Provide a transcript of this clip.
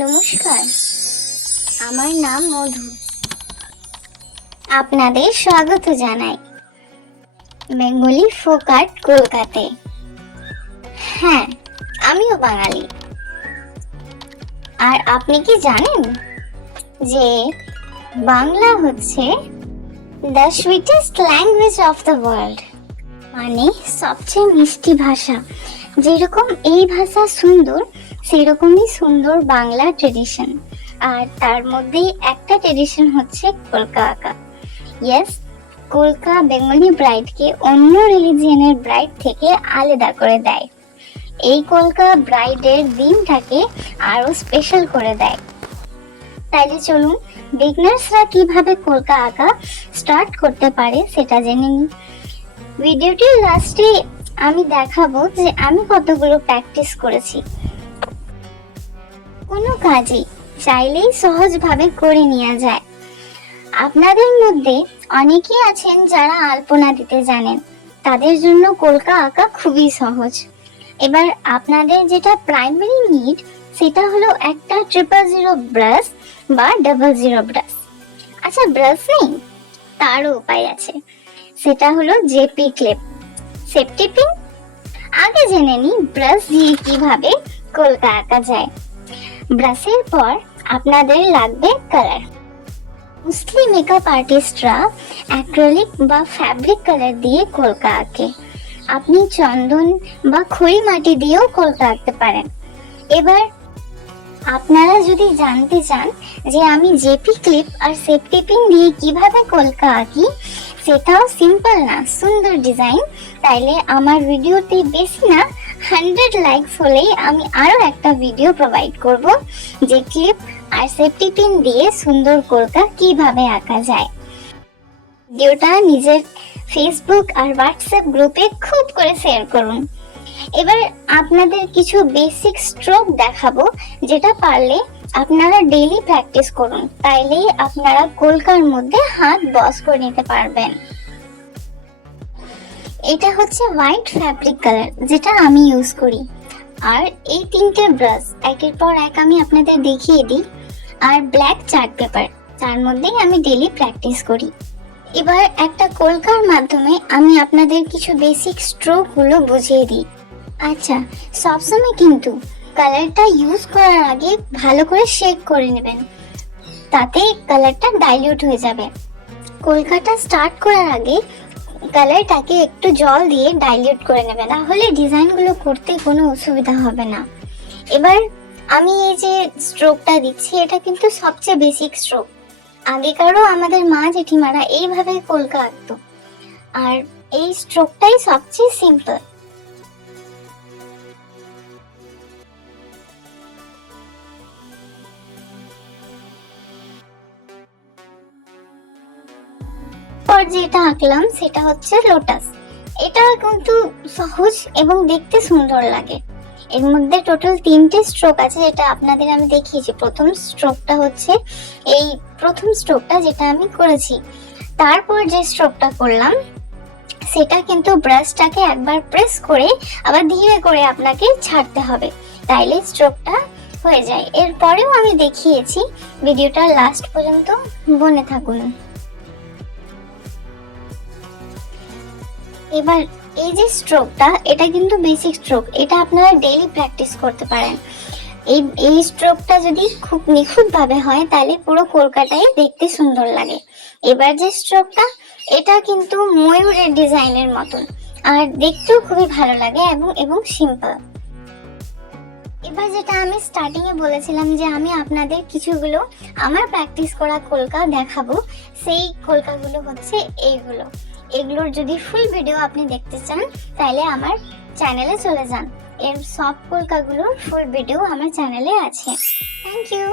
নমস্কার, আমার নাম মধু। আপনাদের স্বাগত জানাই বেঙ্গলি ফোক আর্ট কলকাতায়। হ্যাঁ, আমিও বাঙালি। আর আপনি কি জানেন যে বাংলা হচ্ছে the sweetest language of the world, মানে সবচেয়ে মিষ্টি ভাষা। যেরকম এই ভাষা সুন্দর, সেরকমই সুন্দর বাংলা ট্রেডিশন। আর তার মধ্যেই একটা ট্রেডিশন হচ্ছে কলকা আঁকা। ইয়েস, কলকা বেঙ্গলি ব্রাইডকে অন্য রিলিজিয়নের ব্রাইড থেকে আলাদা করে দেয়। এই কলকা ব্রাইডের দিনটাকে আরো স্পেশাল করে দেয়। তাইলে চলুন বিগনার্সরা কিভাবে কলকা আঁকা স্টার্ট করতে পারে সেটা জেনে নিই। ভিডিওটির লাস্টে আমি দেখাবো যে আমি কতগুলো প্র্যাকটিস করেছি। কোনো কাজই চাইলেই সহজভাবে করে নেওয়া যায়। আপনাদের মধ্যে অনেকেই আছেন যারা আলপনা দিতে জানেন, তাদের জন্য কলকা আঁকা খুবই সহজ। এবার আপনাদের যেটা প্রাইমারি নিড সেটা হলো একটা 000 ব্রাশ বা 00 ব্রাশ। আচ্ছা, ব্রাশ নেই, তারও উপায় আছে, সেটা হলো জেপি ক্লিপ, সেফটি পিন। আগে জেনে নিই ব্রাশ দিয়ে কিভাবে কলকা আঁকা যায়। ব্রাশের পর আপনাদের লাগবে কালার। মোস্টলি মেকআপ আর্টিস্টরা অ্যাক্রিলিক বা ফ্যাব্রিক কালার দিয়ে কলকা আঁকে। আপনি চন্দন বা খড়ি মাটি দিয়েও কলকা আঁকতে পারেন। এবার আপনারা যদি জানতে চান যে আমি জেপি ক্লিপ আর সেফটি পিন দিয়ে কিভাবে কলকা আঁকি, সেটাও সিম্পল না, সুন্দর ডিজাইন, তাইলে আমার ভিডিওতে বেশি না 100 লাইকস হলেই আমি আরো একটা ভিডিও প্রোভাইড করব যে ক্লিপ আর সেফটি পিন দিয়ে সুন্দর কলকা কিভাবে আঁকা যায়। ভিডিওটা নিজের ফেসবুক আর হোয়াটসঅ্যাপ গ্রুপে খুব করে শেয়ার করুন। এবার আপনাদের কিছু বেসিক স্ট্রোক দেখাবো, যেটা পারলে আপনারা ডেইলি প্র্যাকটিস করুন, তাইলেই আপনারা কলকার মধ্যে হাত বস করে নিতে পারবেন। এটা হচ্ছে হোয়াইট ফ্যাব্রিক কালার, যেটা আমি ইউজ করি। আর এই তিনটে ব্রাশ একের পর এক আমি আপনাদের দেখিয়ে দিই। আর ব্ল্যাক চার্ট পেপার, তার মধ্যেই আমি ডেইলি প্র্যাকটিস করি। এবার একটা কলকার মাধ্যমে আমি আপনাদের কিছু বেসিক স্ট্রোক গুলো বুঝিয়ে দিই। আচ্ছা, সবসময় কিন্তু কালারটা ইউজ করার আগে ভালো করে শেক করে নেবেন, তাতে কালারটা ডাইলিউট হয়ে যাবে। কলকাটা স্টার্ট করার আগে কালারটাকে একটু জল দিয়ে ডাইলিউট করে নেবে, তাহলে ডিজাইনগুলো করতে কোনো অসুবিধা হবে না। এবার আমি এই যে স্ট্রোকটা দিচ্ছি, এটা কিন্তু সবচেয়ে বেসিক স্ট্রোক। আগেকারও আমাদের মা জেঠিমারা এইভাবে কলকা আঁকতো, আর এই স্ট্রোকটাই সবচেয়ে সিম্পল। যেটা আঁকলাম সেটা হচ্ছে লোটাস। এটা কিন্তু সহজ এবং দেখতে সুন্দর লাগে। এর মধ্যে টোটাল 3টে স্ট্রোক আছে, যেটা আপনাদের আমি দেখিয়েছি। প্রথম স্ট্রোকটা হচ্ছে এই প্রথম স্ট্রোকটা যেটা আমি করেছি। তারপর যে স্ট্রোকটা করলাম সেটা কিন্তু ব্রাশটাকে একবার প্রেস করে আবার ধীরে করে আপনাকে ছাড়তে হবে, তাইলে স্ট্রোকটা হয়ে যায়। এরপরেও আমি দেখিয়েছি, ভিডিওটা লাস্ট পর্যন্ত বনে থাকুন। এবার এই যে স্ট্রোকটা, এটা কিন্তু বেসিক স্ট্রোক, এটা আপনারা ডেইলি প্র্যাকটিস করতে পারেন। এই স্ট্রোকটা যদি খুব নিখুঁত ভাবে হয় তাহলে পুরো কলকাতায় দেখতে সুন্দর লাগে। এবার যে স্ট্রোকটা, এটা কিন্তু ময়ূরের ডিজাইনের মতন, আর দেখতেও খুবই ভালো লাগে এবং সিম্পল। এবার যেটা আমি স্টার্টিং এ বলেছিলাম যে আমি আপনাদের কিছুগুলো আমার প্র্যাকটিস করা কলকা দেখাবো, সেই কলকাগুলো হচ্ছে এইগুলো। এগুলোর যদি ফুল ভিডিও আপনি দেখতে চান তাহলে আমার চ্যানেলে চলে যান, এর সব কলকাগুলোর ফুল ভিডিও আমার চ্যানেলে আছে। Thank you.